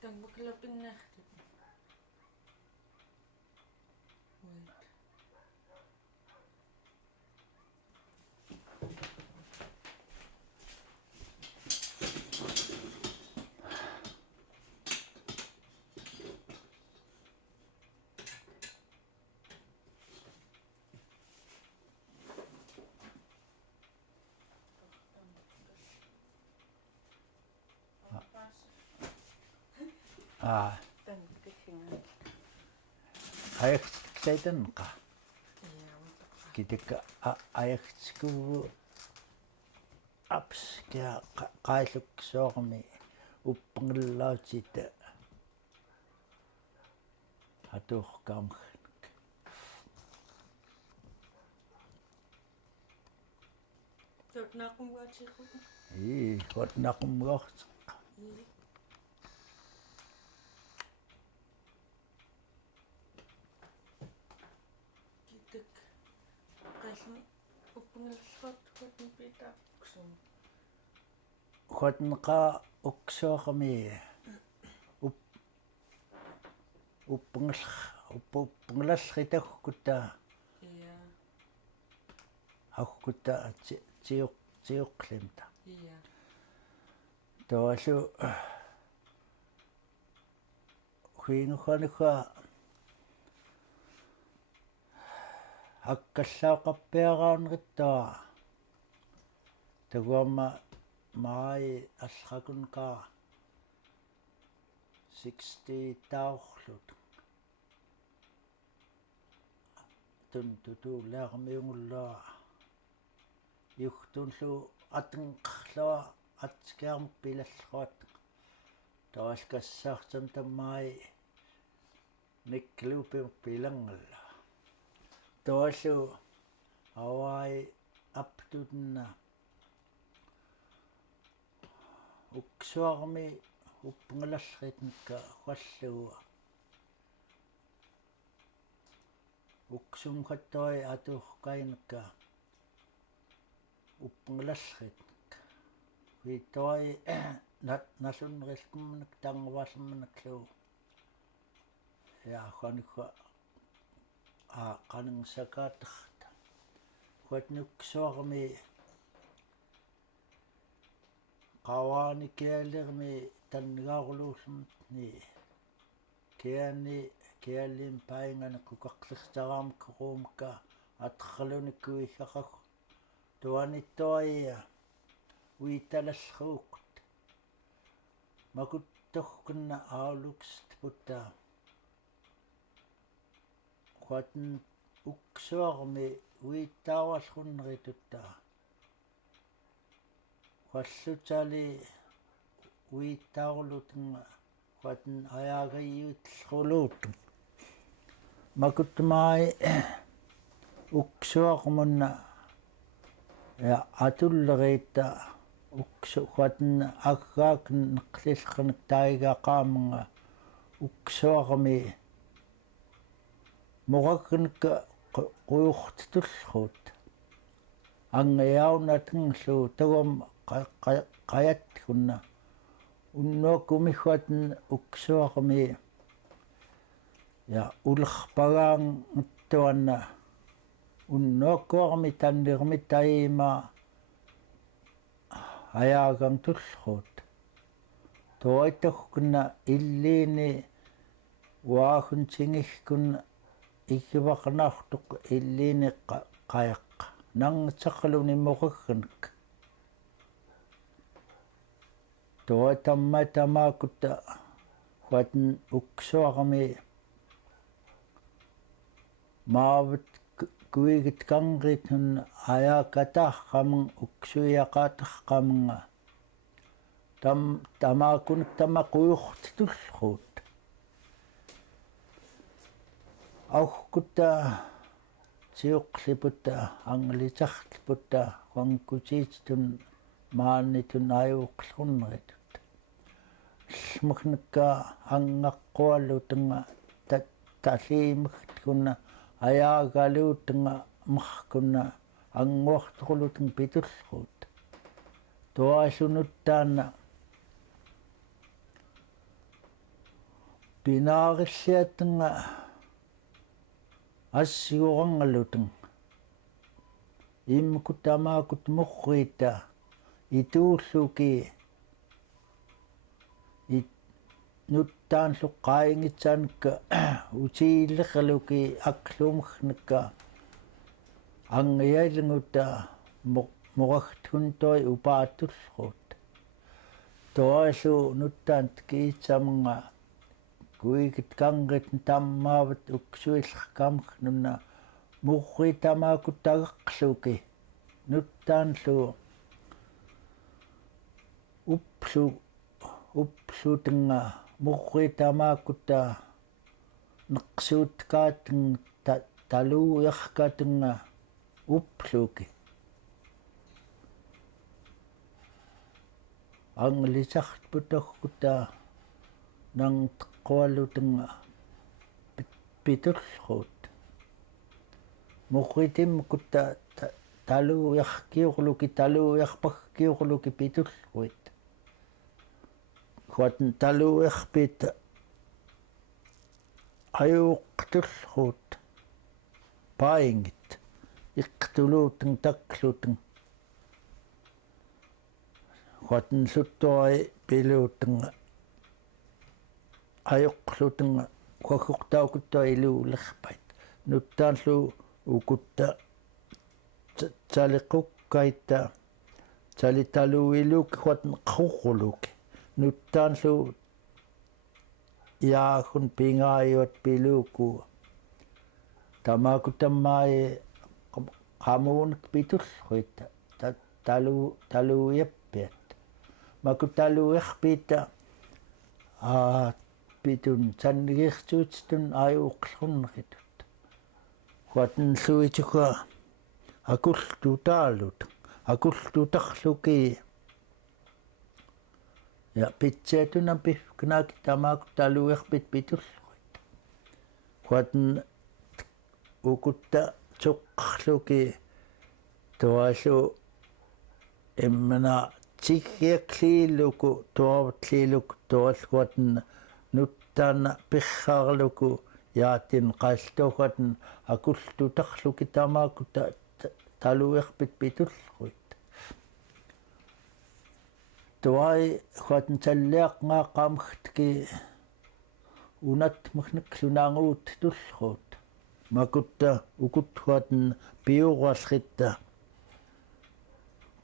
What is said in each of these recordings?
Tangvakla pinnertut. Ajaxitaitanqa kitaka ajaxikugu aps kia qailluksoormi uppangillautit hatuuqqaamagnak Totnaaqumgaatiqut hotnaqumgort kitak qallu uppangillart hotn pitaaqsum hotnqa uksoormi uppangallritagkutta hakutta tiuqlimta toallu huinguqanuqa hakkallaoqappiaraunrittua taguamma mai allrakunqa 60 taurlut tuntutuulearmiungullua юхтунлу атенқарлуа атскаарм пилаллруат таалкассаартам таммаи никклупим пилангалла тааллу авай аптутна уксуарми уппнгалаллритникка халлуа уксум хаттуи атуухкаинакка uppngalallit viitoi nasunnerilkummanak tangavaallermanaklu ja khanuqa qaningsakaattarta huatnuksuarmi qawaani kiallermi tannigaaruluullermi kiallim paingana kuqaqlertaraamukkuruumka aterralunikkuiggaqagu tuanittoia uitalallruuqut makuttorkunna aulukst putta quatn uksuarmi uittaawallrunneritutta quallutali uittaarlutunga quatn ayaagayiutlruluut makutmaai uksuarmunna ja atullerita uksuqatn aggaak neqlillqanak taigaqaamanga uksuarmi moragnak quyurtitullruut angiaunatngllu tagum qayatkunna unnuakumigguatn uksuarmi ja ulerpagaanguttuanna unnuakkuarmi tannirmi taima ajaagang tullruut tuaitakkunna illiini waahun tingigkunna ikkivaqnaartuq illiini qayaqqa nangitaqaluni moragganak tuatamma tamaakutta huatn uksuarmi maavat kuigit kangrit hun ajaakataarqamung uksuiaqaataqqamunga tamaakunik tamaquyurtitullruut auqqutta tiuqliputta anglitarlputta quangkutiitun maannitun ajuuqlrunneritut smuknakka angaqqуаллутунга талиимагтунна аяагалуутунга маркунна ангуартоқулутун питуллруут toasunuttanna pinaarillaatunga assigurangalutun immukutamaakut murriita ituulluki nuttaanlu qaayingitsaanukka utiilleqaluki aklumernukka angialungutta moragtuntoi upaatullruut toasu nuttaant kiitsamunga kuikit kangrit tammaavat uksuillerkamernunna murritamaakut tageqluki nuttaanlu upsuutunga murritamaakutta neqsuutkaatun taluuerkatunga upluki anglisaarputagguta nang teqqualutunga pitullruut murritimmukutta taluuerpaggiurluki pitullruit kuatn taluuerpit ajuuqtullruut paingit iqtuluutun taklutun kuatn luttuari piluutunga ajuqlutunga kuakuqtaukuttua iluulerpait nuttaanlu ukutta taliqukkaitta talitaluiluuk kuatn qurruluki nuttaanlu yaahun pingaayuat piluuku tamaakutammaai qamuunak pitullruitta taluuyappiat makutaluerpiita pitun sannigiirtuutitun ajuuqlrunneritut kuatn luituga akullutaalut akullutarluki ja pitsiatunam pifknaaki tamaakutaluerpit pitullruit kuatn ukutta tuqqluki tualu immana tiggiakliiluku tuavatliiluk tualkuatn nuttaana pirraarluku yaatin qaaltuugatn akulltutarluki tamaakuta taluerpit pitullruit tuai kuatn talliaqngaaqaamagtki unat merneklunaanguut tullruut makutta ukuttuatn piuralritta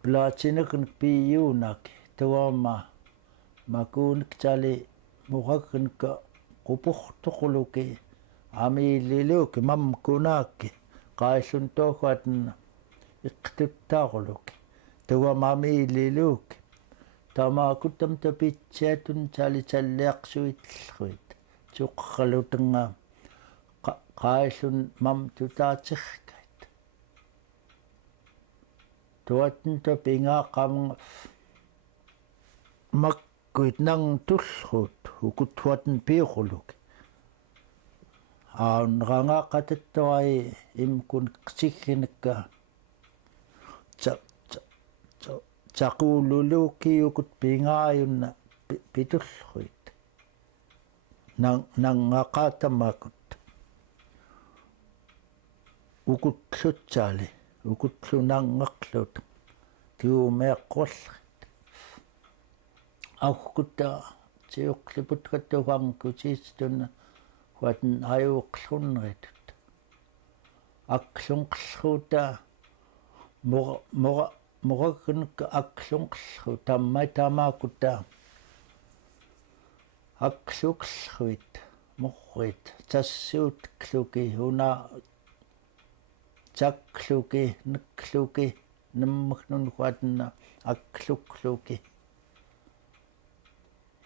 plaatineknek piiuunak tuama makuunek tali muraggenka qupurtoqluki amiililuki mamkunaakki qaalluntuugatn iqtuttaarluki tuama amiililuki tamaakuttam tapitsiatun talitalliaqsuitllruit tuqqalutunga qaallun mam tutaatirkait tuatn tapingaaqamunga makkuit nang tullruut ukuttuatn piurluki aanrangaaqatattuai imkun qsigginekka taquululuki ukut pingaayunna pitullruit nangaqaatamakut ukutlutsali ukutlunanngaqlut tiumeeqqullit auqkutta tiuqliputqattuqarnkutiittunna kuatn ajuuqlrunneritut akklunqllruuta moraggenekka akklunqllru tammai tamaakutta akluqllruit murrit tassuutkluki una takkluki nekkluki nemmagnun kuatna akklukluki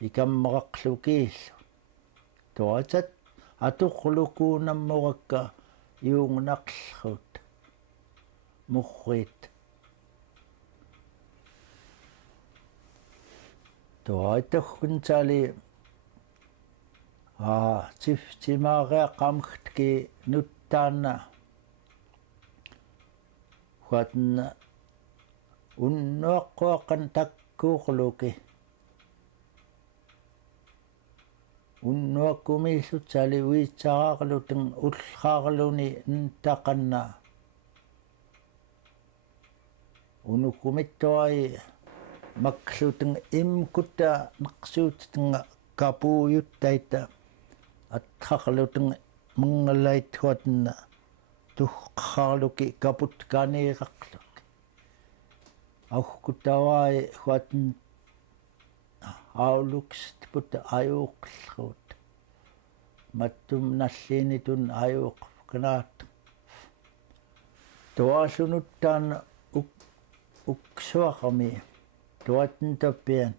ikammeraqlukiillu tuatat atuqlukuunammurakka iungunaqllruut murrit tuaitaggun tali timaariaqqaamagtki nuttaana kuatna unnuaqqoaqqan takkuuqluki unnuakkumiillutsaali uitsaraaqlutun ullraarluni ntaqanna unukkumittuai maklutun imkutta neqsuuttunga kapuuyuttaita atqarlutun mungallaithuatna tuqqarluki kaput kaniiqaqluk aukkutawai huatn aulukstput ajuuqllruut mattum nalliinitun ajuuqkanaat tuallunuttaan uksuaqami tuatn tappian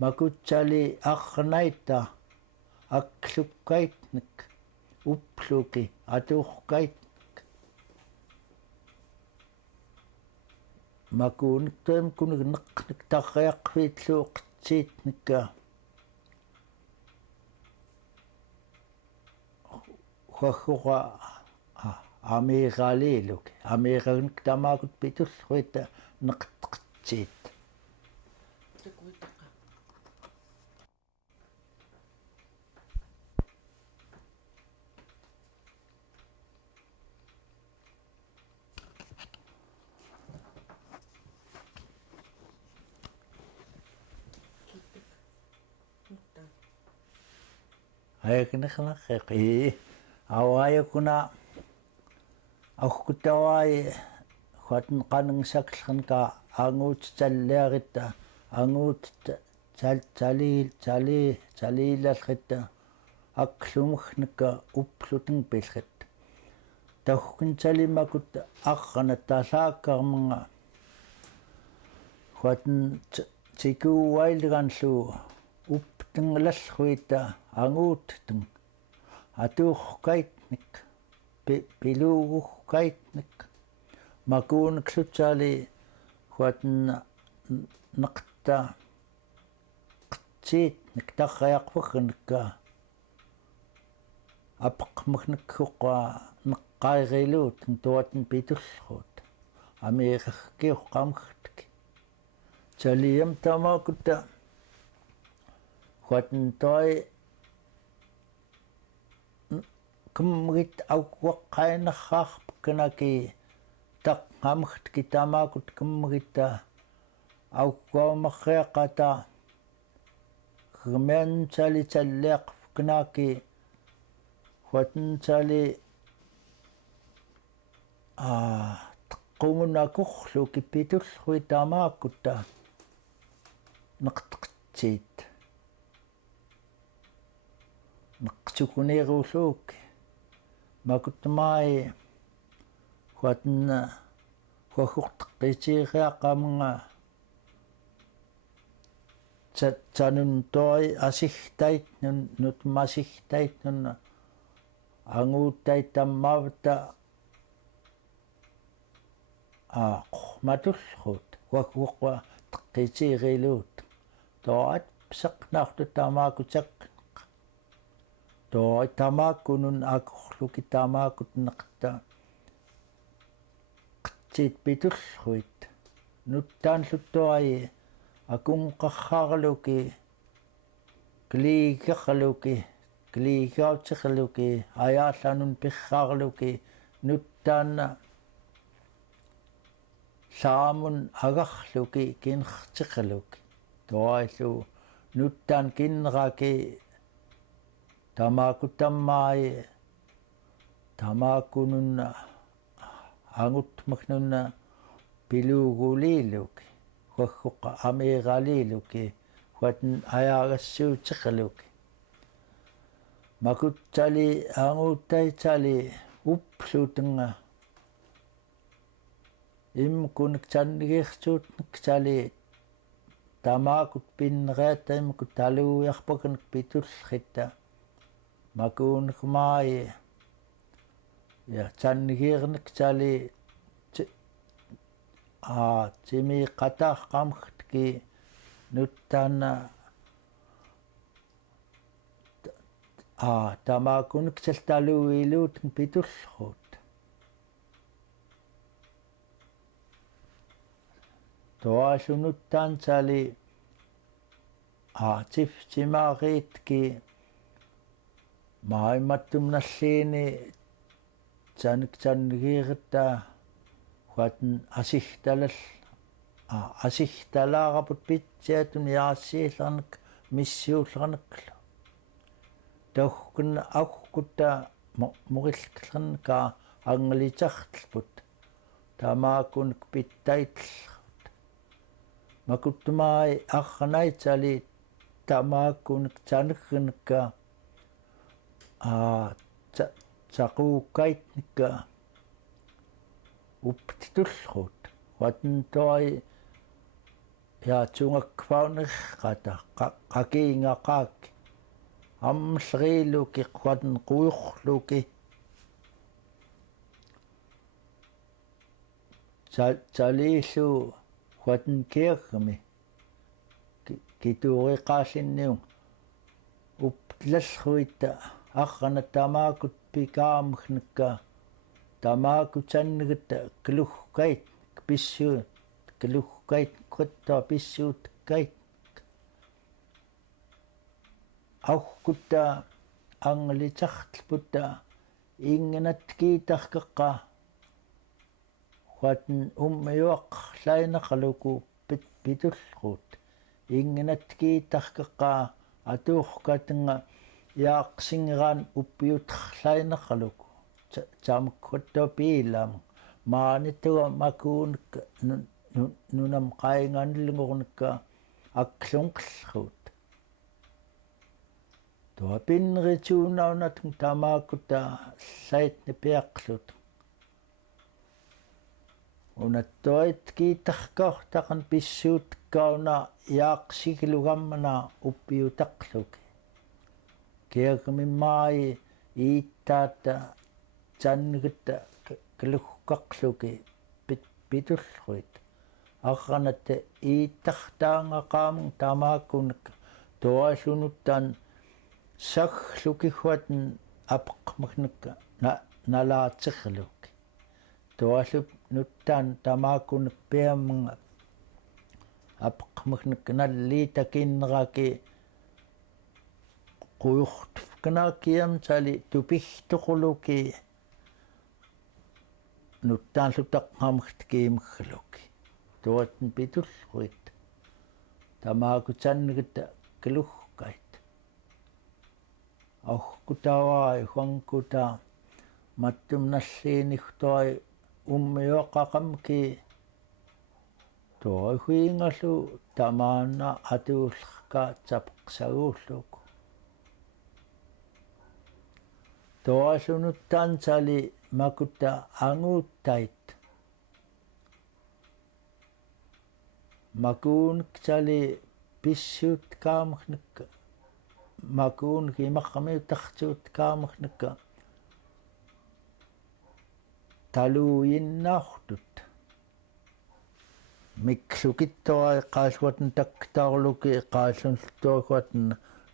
makutsali arnaita aklukkaitnik uppluki atuuqqaitnik makuuniktuim kunik neqnik tarriaqviitluuqtsiitnikka huagguqa amiiqaaliiluk amiiqagnik tamaakut pitullruita neqteqtsiit takuitaqa kittak nuttaa ayakneqneqi awayakuna aukkutawai huatn qaningsaklernka anguut talliaritta anguut taliillalritta aklumugnikka upplutun pilrit tauhkun talimakut arrana tallaakkarmanga huatn tikuuailganllu upptengallruita anguuttun atuuqqaitnik piluuguqqaitnik makuuniklutsali huatn neqta qtsiitnik tarriaqpagnikka apeqmagnikkuqa neqqairiluut tuatn pitullruut amiiqarkiuqqamagtik taliam tamaakutta huatn toi kummgit auqwaqqainerraarpakkanaki taqqamagtki tamaakut kummgitta auqqaumarriaqata gmeantsali talliaqpakkanaki huatnsali teqqumunnakurlu kipitullrui tamaakutta neqteqtsiit neqsukuniiruulluuk makutmai huatn huagurteqqitiiriaqamunga tanun toi asigtait nut masigtait nun anguuttait tammaavta qormatullruut huagurqa teqqitiiriluut toat pseqnaartu tamaakutak toi tamaakunun akorluki tamaakut neqta qtsiit pitullruit nuttaanluttuai akunqarraarluki kliigautiqluki ajaallanun pirraarluki nuttaanna saamun agarluki kinertiqluki toaillu nuttaan kinneraki tamaakutammaai tamaakununna angutmagnunna piluuguliiluki huagguqa amiiqaliiluki huatn ajaagassuutiqluki makutsali anguuttaitsali uppluutunga imkunik tannigiirsuutniksali tamaakut pinneriatta imkut taluujarpakanik pitullritta makuunikmaai ja tannigiirniksali timiiqataarqamagtki nuttaanna tamaakuniktsal taluuiluutun pitullruut toasunuttaan sali tiftimaariitki maaimmattumnalliini tannigiirta huaten asihtalal asihtalаарaput pitsiatun yaassiillernak missiullernakklu tauhkunna aukkutta murillernerka angalitartlput taamaakunik pittaitlerut makuttumaai arranaitsali taamaakunik tanuggenekka taquukkaitnikka upptitullrut huaten toi yaatungakfaunerqata qakiingaqaak ammerleriiluki huaten quurluki taliillu huaten kiergmi kituuriqaallinniung upptlalluita arrana tamaakut pikaamugnikka tamaakutannigita kaluhkait pissuut kaluhkait quttaa pissuutkait aukkutta angalitartlputta ingnatkiitarkeqqa huaten ummiuaqlainaqaluku pitullruut ingnatkiitarkeqqa atuurkatenga yaaqsingeraan uppiuterlainaqaluku taamakkuttua piilaam maanituga makuunik nunam qaingaanillungornikka akklunqillruut tuo pinnerituunaunatun tamaakutta saitni piaqlut unattoit kiitarkaortaqan pissuutkkauna yaaqsigilugammana uppiutaqluki kiagmimmaai iittaata tannigitta kaluhkaqluki pitullruit arranatta iittartaangaqaamung tamaakunik tuasunuttaan sagglukigguaten apeqqmagnikka nalaatirluki tuallup nuttaan tamaakunik piamnga apeqqmagnikka nalliitakinneraki quurtufkanaakiam sali tupigtuquluki nuttaanlutaqngamagtkiimaggaluki tuatten pitullruit tamaakutannigita kaluhkait aukkutawai huangkuta mattumnalliinigtuai ummiuaqaqamki tuai huingallu tamaana atuullerka tapeqsaguulluku tuasunuttaan sali makutta anguuttait makuunik sali pissuutkaamernikka makuunik imaqamiutartuutkaamernikka taluuyinnaartut miklukittuai qaasuaten taktaarluki qaasunluttuaguaten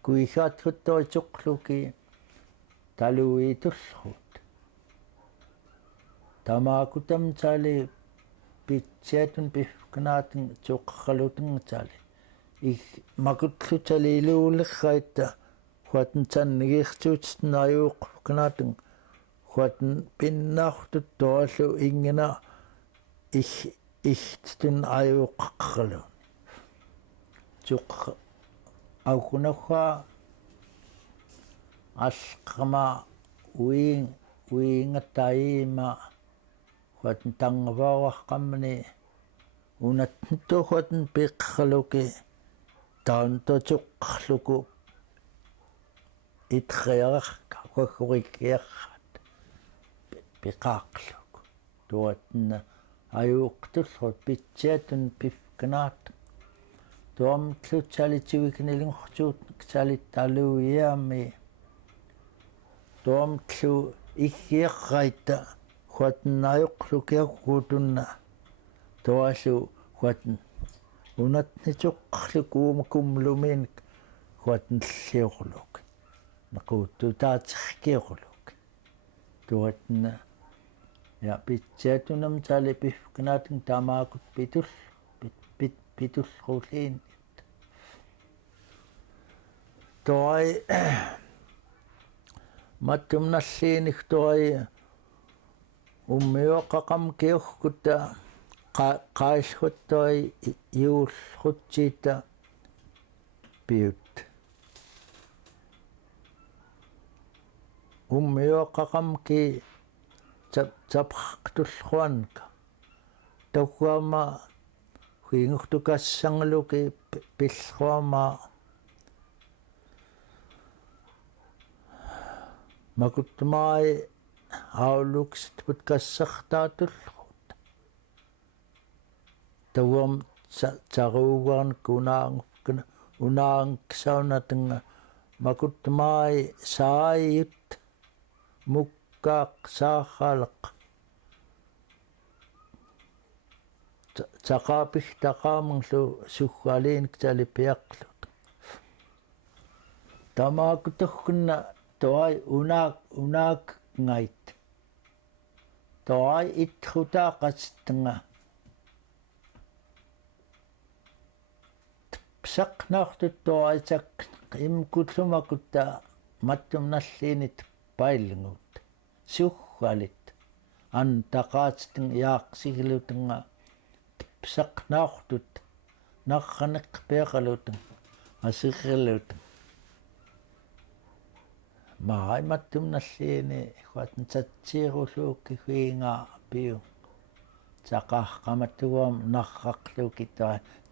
kuigaatguttuarituqluki taluuitullrut tamaakutam sali pitsiatun pifkanaatun tuqqalutungtali makutlutali iluullerraita huaten tannigiirtuutsten ajuuqqanaatun huaten pinnaartut tuallu ingina ihtun ajuuqqaqarluun tuq aukunarra аллqama уингаттаима хуатн тангаваараqqammani унаттуухуатн пиққалуки таантутуққарлуку итреерерка хуаггуриккиаррат пиқаақлуку туатна аюуқтуллрут питсиатун пифканаат туамтлутсалитсуикнилингортуут ксалитталуиаами туамтлу иггиеррайта хуатнааёқлукиаргуутунна туалу хуатн унатнитоққарлукуумакумлуминик хуатнллиорлук нақуттутаатеркиорлук туатна я питсиатунам тали пифкнаатин таамаакут pitullruliin toai mattumnalliinik toai ummioqaqam kiorkuta qaishuttoi iullrutsiita piut ummioqaqam ki tapaqtullruanka tawama huingurtukassangaluki pillruama makuttumai auluksit kassartaatullrut tawam taruugaan unaangsaunatanga makuttumai saayut mukkaaq saarralaq taqaapigtaqaamunglu suggaaliinik talipiaqlut tamaakutorkunna toai unaak ngait toai itrutaaqatsitanga psaqnaartut toaisak imkullumakutta mattumnalliinit pailngut suggalit an taqaatitang yaaqsiglutanga psaqnaartut narraneqpeaqalutang asirrillut maai mattumnalliini huatn tatsiirulluukki huinga piu taqaqqamattuam narraqluki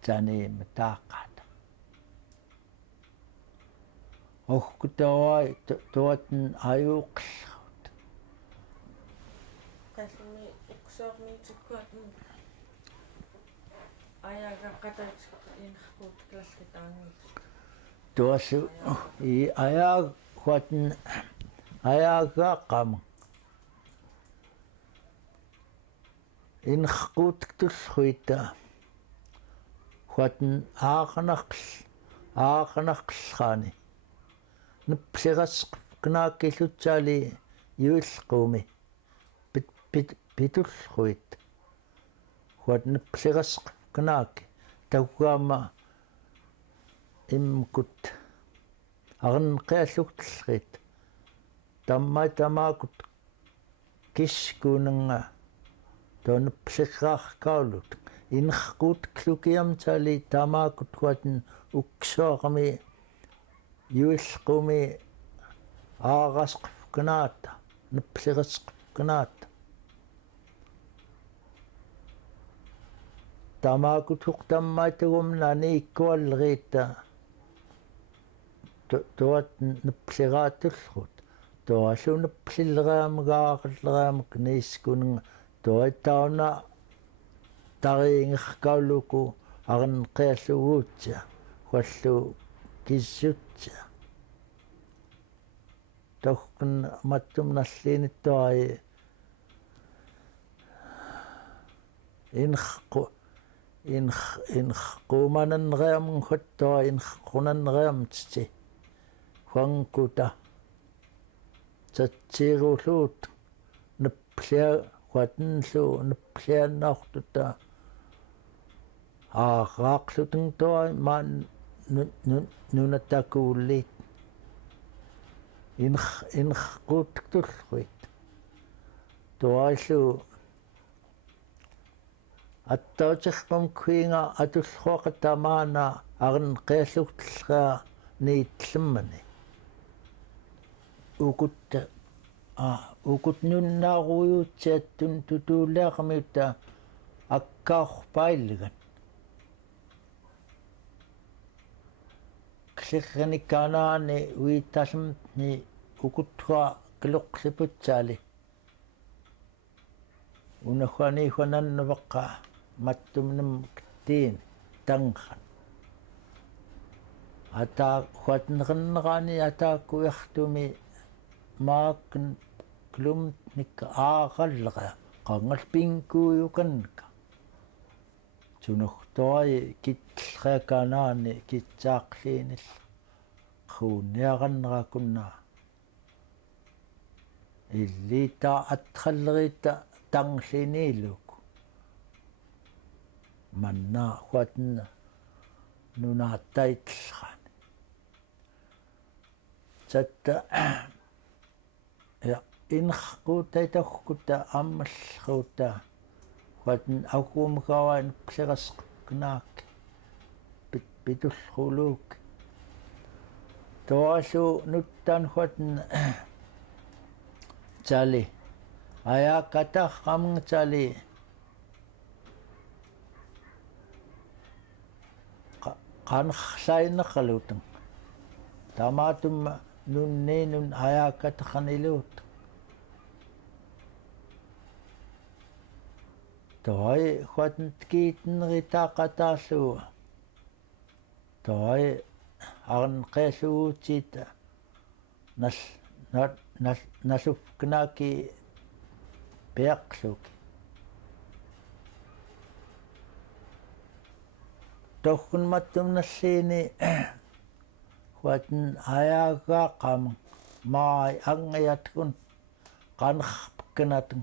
taniima taaqaata orkutawai tuatn ajuuqillrut qallumi uqsoormiitikkuat ajaqaqqatatikku inarpuut kallitaangut tuassu I ajaa huatn ajaaqqam inarquutktullruita huatn aaqanaqillraani nupplirasqnaakillutsaali yuillquumi pitullruit huat nupplirasqnaaki tawwaama imkut arnqiallugtillrit tamaakut kiskunanga toonupplirraarkaulut inarquutklukiamtaali tamaakut huatn uksuarmi yuillqumi aarasqnaata nupplirasqnaata tamaakut huqtammaatugumnaani ikkualleriita tuat nuppliraatullrut tuallu nupplilleriamagaaqalleriamak niiskunanga tuaitauna tariingerkauluku arnqialluguutsa huallu kissutsa tohkun mattumnalliinittuai inqumananriamung huttua inqunanriamtsi huangkuta tatsiirulluut nupplia huatnlu nuppliannaartuta aaqaaqluteng tuai maan nunatakuulliit inqquutktullruit tuaallu attautirpam kuinga atullruaqa tamaana arnqiallugtillria niitllemmani ukut nunnaaruuyuutsiattun tutuuliaqamiuta akkaarpailligan klirranikkanaani uittallemni ukuttua kiloqliputsaali unagani huanannavaqqa mattumnam tiin tangran ata huatnerneraani ataakkuiartumi maakn klumnik aaqallera qangalpinkuuyukanka tunortuai kitllriakanaani kitsaaqliinil quunniaqannerakunna illita atqallerita tangliniiluk manna huatna nunaataitllaan tatta ja innerquutaitagguta aammalluuta huatn aukuumgaawain qlerasqnaak pitullruuluuk toasu nuttan huatn tali ayaaqataqqamnga tali qanerlainerluuteng tamaatumma nunniinun ayaaqataqaniluut toi huatn tkiitneritaaqataallu toi arnqeelluutiit nallufknaaki peaqluk tohkunmattumnalliini huatn ayaagaaqam maai angayatkun qanerpknatun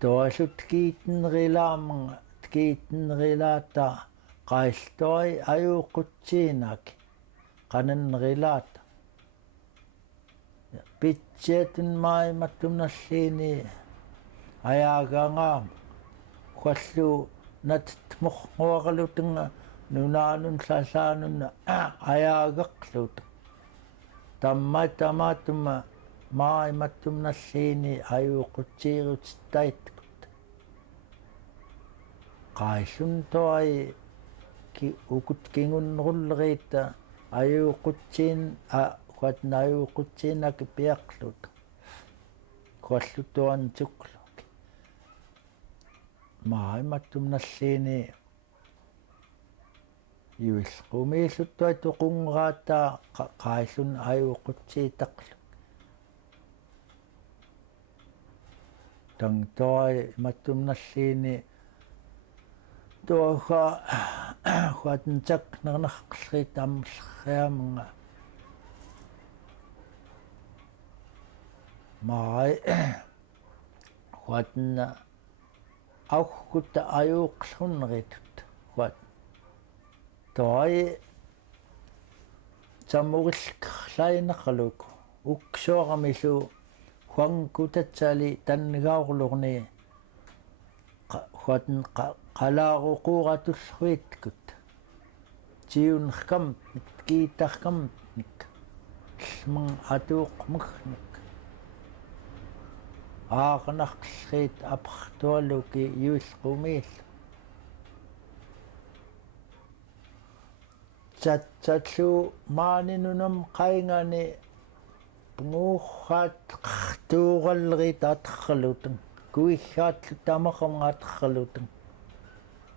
toasut tkiitnerilaamnga tkiitnerilaata qailltoi ajuuqutsiinak qanennerilaata pitsiatun maaimattumnalliini ayaagaangaam huallu natmornguarlutunga nunaanun sallaanun ayaagaqlut tammaattumma maaimattumnalliini ajuuqutsiirutittaitkut qaillun toi ukut kingunnerulleriita ajuuqutsiin huatn ajuuqutsiinak piaqlut huallutuan tukluk maaimattumnalliini yuilqumiilluttua toqunngeraata qaillun ajuuqutsiitaqlu tang toi mattumnalliini tuaga huatn taknernerqllriit ammerleriamnga maai huatn auggutta ajuuqlrunneritut huat toi tamurillkerlainerluk uksuaramillu huangkutatsali tannigaurlurni huatn qalaaruquuratullruitkut tiunerkamnik kiitarkamnik llmang atuuqmugnik aaqnarqllriit apertualuki yuilqumiillu tatsallu maaninunam qaingani nguurraat qartuuralleriit aterraluteng kuillaatlu tamarama aterraluteng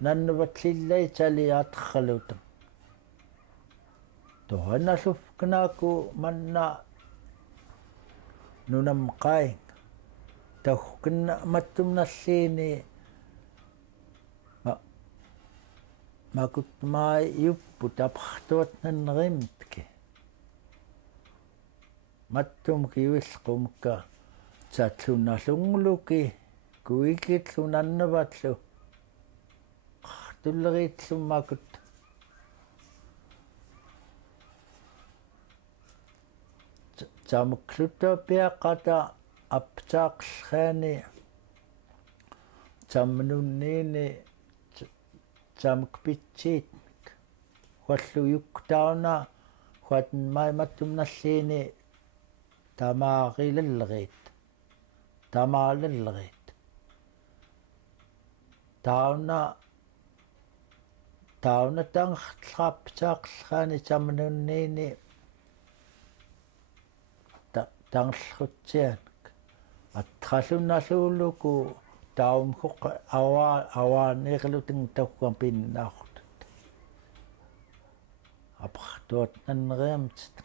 nannuvatlillai tali aterraluteng tohanallufknaaku manna nunam qaing tahukna mattumnalliini makutmai yupput apertuatnannerimtki mattumki yuilqumka tatlunnallungluki kuikitlu nannevatlu qartulleriitlumakut tamukluttuapiaqqata aptaaqllraani tamnunniini tamukpitsiitnik huallu yuktauna huatn maimattumnalliini tamaarilalleriit tamaalalleriit tauna tangertraaptaaqllraani tamnunniini tangerlutsianak attrallunnalluulluku taumhuq awaaneerluteng taukkam pinnaartut apertuatnanneriamtit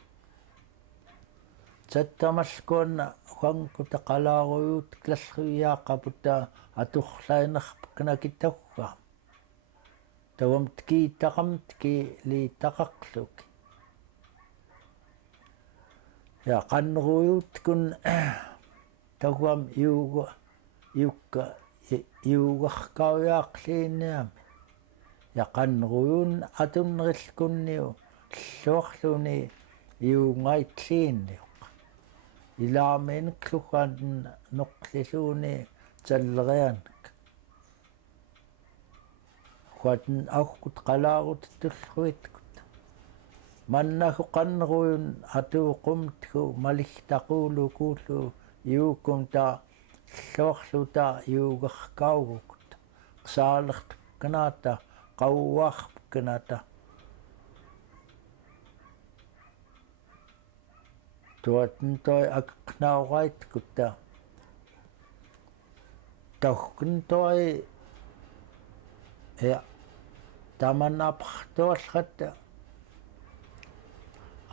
tattamalkuanna huangkuta qalaarujuut klalluiaaqaputa aturlainerpknakitaugaa tawam tkiitaqamtki liitaqaqluk ja qannerujuutkun tawam yuugarkaujaaqliiniami yaqanruyun atunnerilkunniu lluarluni iungaitliinniuq ilaaminiklugaan noqlilluuni tallerianak huaten aukkut qalaagut tullruitkut mannahu qanruyun atuuqumtgu maligtaquulukuullu iukum ta lluarluta iugerkaugukut qsaalertukkanata qauarpkanata tuaten toi akqnauraitkutta tauhkun toi ja tamanapqtuallrat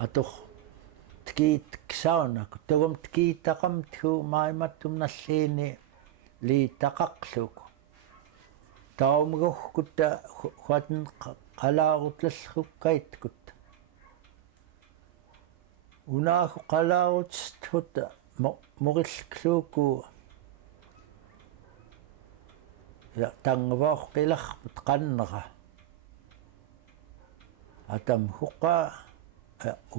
atuq tkiitksaunaq tugum tkiitaqamtgu maimattum nalliini liitaqaqluku taumguhkutta huaten qalaarutlallrukkaitkut unaahu qalaarutsthut morillkluuku ja tangvaorqilarput qannera atam huqa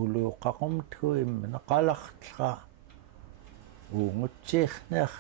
uluuqaqumtgu imneqalartllera uungutsiirner